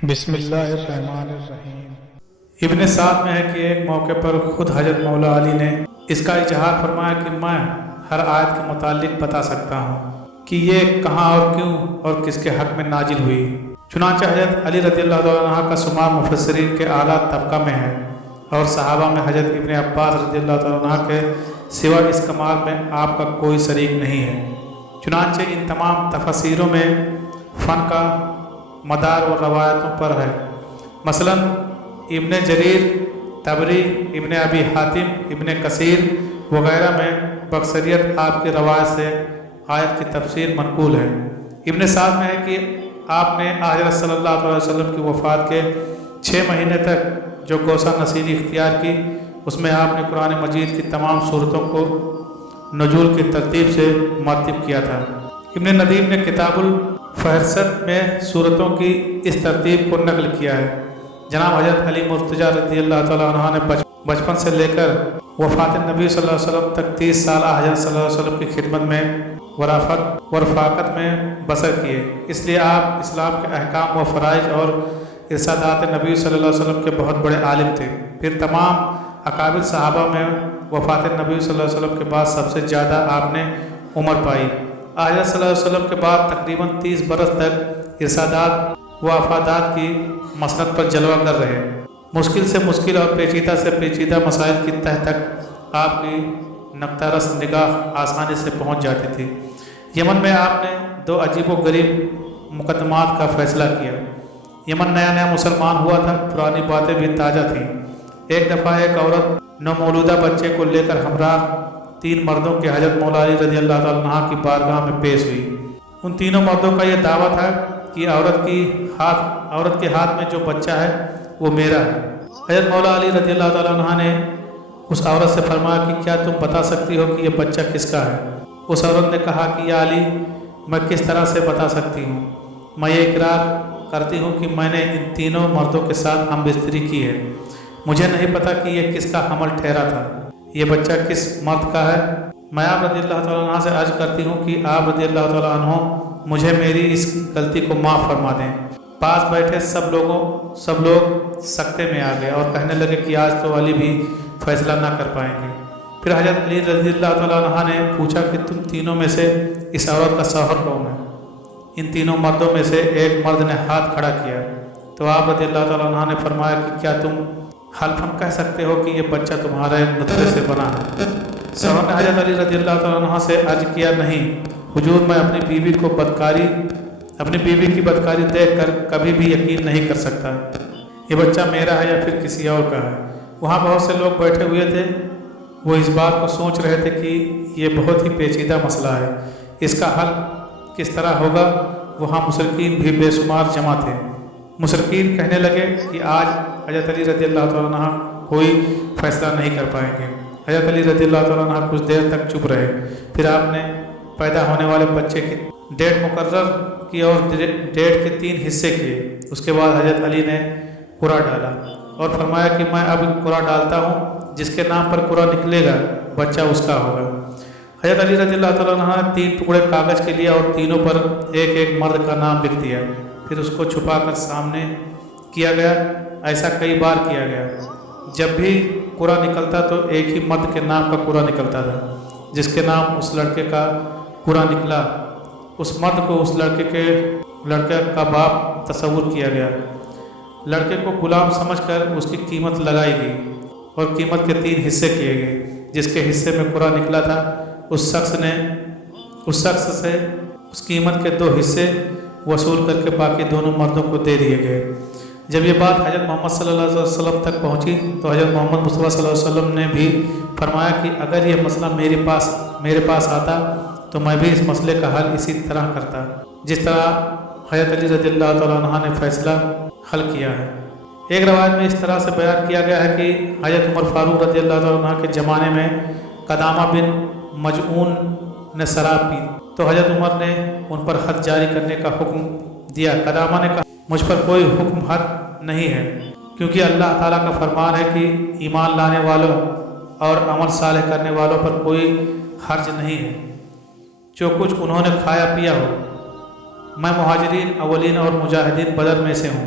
بسم اللہ الرحمن الرحیم۔ ابن سعد میں ہے کہ ایک موقع پر خود حضرت مولا علی نے اس کا اظہار فرمایا کہ میں ہر آیت کے متعلق بتا سکتا ہوں کہ یہ کہاں اور کیوں اور کس کے حق میں نازل ہوئی۔ چنانچہ حضرت علی رضی اللہ تعالیٰ عنہ کا شمار مفسرین کے اعلیٰ طبقہ میں ہے، اور صحابہ میں حضرت ابن عباس رضی اللہ تعالیٰ عنہ کے سوا اس کمال میں آپ کا کوئی شریک نہیں ہے۔ چنانچہ ان تمام تفسیروں میں فن کا مدار و روایتوں پر ہے۔ مثلا ابن جریر طبری، ابن ابی حاتم، ابن کثیر وغیرہ میں بکثریت آپ کی روایت سے آیت کی تفسیر منقول ہے۔ ابن سعد میں ہے کہ آپ نے حضرت صلی اللہ علیہ وسلم کی وفات کے 6 مہینے تک جو گوسہ نصیری اختیار کی، اس میں آپ نے قرآن مجید کی تمام صورتوں کو نزول کی ترتیب سے مرتب کیا تھا۔ ابن ندیم نے کتاب الفہرست میں صورتوں کی اس ترتیب کو نقل کیا ہے۔ جناب حضرت علی مرتضیٰ رضی اللہ تعالیٰ عنہ نے بچپن سے لے کر وفات نبی صلی اللہ علیہ وسلم تک 30 سالہ حضرت صلی اللہ علیہ وسلم کی خدمت میں ورفاقت میں بسر کیے، اس لیے آپ اسلام کے احکام و فرائض اور ارشادات نبی صلی اللہ علیہ وسلم کے بہت بڑے عالم تھے۔ پھر تمام اکابر صحابہ میں وفات نبی صلی اللہ علیہ وسلم کے بعد سب سے زیادہ آپ نے عمر پائی۔ حضرت صلی اللہ علیہ وسلم کے بعد تقریباً 30 برس تک ارشادات و افادات کی مسند پر جلوہ کر رہے۔ مشکل سے مشکل اور پیچیدہ سے پیچیدہ مسائل کی تہ تک آپ کی نقطہ رس نگاہ آسانی سے پہنچ جاتی تھی۔ یمن میں آپ نے 2 عجیب و غریب مقدمات کا فیصلہ کیا۔ یمن نیا نیا مسلمان ہوا تھا، پرانی باتیں بھی تازہ تھیں۔ ایک دفعہ ایک عورت نومولودہ بچے کو لے کر ہمراہ 3 مردوں کے حضرت مولا علی رضی اللہ تعالیٰ عنہ کی بارگاہ میں پیش ہوئی۔ ان تینوں مردوں کا یہ دعویٰ تھا کہ عورت کے ہاتھ میں جو بچہ ہے وہ میرا ہے۔ حضرت مولا علی رضی اللہ تعالیٰ عنہ نے اس عورت سے فرمایا کہ کیا تم بتا سکتی ہو کہ یہ بچہ کس کا ہے؟ اس عورت نے کہا کہ یا علی، میں کس طرح سے بتا سکتی ہوں؟ میں یہ اقرار کرتی ہوں کہ میں نے ان تینوں مردوں کے ساتھ ہم بستری کی ہے۔ مجھے نہیں پتا کہ یہ کس کا حمل ٹھہرا تھا، یہ بچہ کس مرد کا ہے۔ میں آپ رضی اللہ تعالیٰ عنہ سے عرض کرتی ہوں کہ آپ رضی اللہ تعالیٰ عنہ مجھے میری اس غلطی کو معاف فرما دیں۔ پاس بیٹھے سب لوگ سکتے میں آ گئے اور کہنے لگے کہ آج تو علی بھی فیصلہ نہ کر پائیں گے۔ پھر حضرت علی رضی اللہ تعالیٰ عنہ نے پوچھا کہ تم تینوں میں سے اس عورت کا شوہر کون ہے؟ ان تینوں مردوں میں سے ایک مرد نے ہاتھ کھڑا کیا تو آپ رضی اللہ تعالیٰ عنہ نے فرمایا کہ کیا تم حلفاً کہہ سکتے ہو کہ یہ بچہ تمہارے نطفے سے بنا ہے؟ شوہر نے حضرت علی رضی اللہ تعالیٰ عنہ سے عرض کیا، نہیں حضور، میں اپنی بیوی کی بدکاری دیکھ کر کبھی بھی یقین نہیں کر سکتا۔ یہ بچہ میرا ہے یا پھر کسی اور کا ہے۔ وہاں بہت سے لوگ بیٹھے ہوئے تھے، وہ اس بات کو سوچ رہے تھے کہ یہ بہت ہی پیچیدہ مسئلہ ہے، اس کا حل کس طرح ہوگا۔ وہاں مشرکین بھی بے شمار جمع تھے۔ مشرکین کہنے لگے کہ آج حضرت علی رضی اللہ تعالیٰ عنہ کوئی فیصلہ نہیں کر پائیں گے۔ حضرت علی رضی اللہ تعالیٰ عنہ کچھ دیر تک چپ رہے، پھر آپ نے پیدا ہونے والے بچے کی ڈیٹ مقرر کی اور ڈیٹ کے 3 حصے کیے۔ اس کے بعد حضرت علی نے قرعہ ڈالا اور فرمایا کہ میں اب قرعہ ڈالتا ہوں، جس کے نام پر قرعہ نکلے گا بچہ اس کا ہوگا۔ حضرت علی رضی اللہ تعالیٰ عنہ نے 3 ٹکڑے کاغذ کے لیا اور تینوں پر ایک ایک مرد کا نام لکھ دیا، پھر اس کو چھپا کر سامنے کیا گیا۔ ایسا کئی بار کیا گیا۔ جب بھی قرعہ نکلتا تو ایک ہی مرد کے نام کا قرعہ نکلتا تھا۔ جس کے نام اس لڑکے کا قرعہ نکلا، اس مرد کو اس لڑکے کا باپ تصور کیا گیا۔ لڑکے کو غلام سمجھ کر اس کی قیمت لگائی گئی اور قیمت کے 3 حصے کیے گئے۔ جس کے حصے میں قرعہ نکلا تھا اس شخص سے اس قیمت کے 2 حصے وصول کر کے باقی دونوں مردوں کو دے دیے گئے۔ جب یہ بات حضرت محمد صلی اللہ علیہ وسلم تک پہنچی تو حضرت محمد مصطفیٰ صلی اللہ علیہ وسلم نے بھی فرمایا کہ اگر یہ مسئلہ میرے پاس آتا تو میں بھی اس مسئلے کا حل اسی طرح کرتا جس طرح حضرت علی رضی اللہ تعالیٰ عنہ نے فیصلہ حل کیا ہے۔ ایک روایت میں اس طرح سے بیان کیا گیا ہے کہ حضرت عمر فاروق رضی اللہ تعالیٰ عنہ کے زمانے میں قدامہ بن مجعون نے شراب پی تو حضرت عمر نے ان پر حد جاری کرنے کا حکم دیا۔ قدامہ نے کہا، مجھ پر کوئی حکم حد نہیں ہے، کیونکہ اللہ تعالیٰ کا فرمان ہے کہ ایمان لانے والوں اور عمل صالح کرنے والوں پر کوئی حرج نہیں ہے، جو کچھ انہوں نے کھایا پیا ہو۔ میں مہاجرین اولین اور مجاہدین بدر میں سے ہوں۔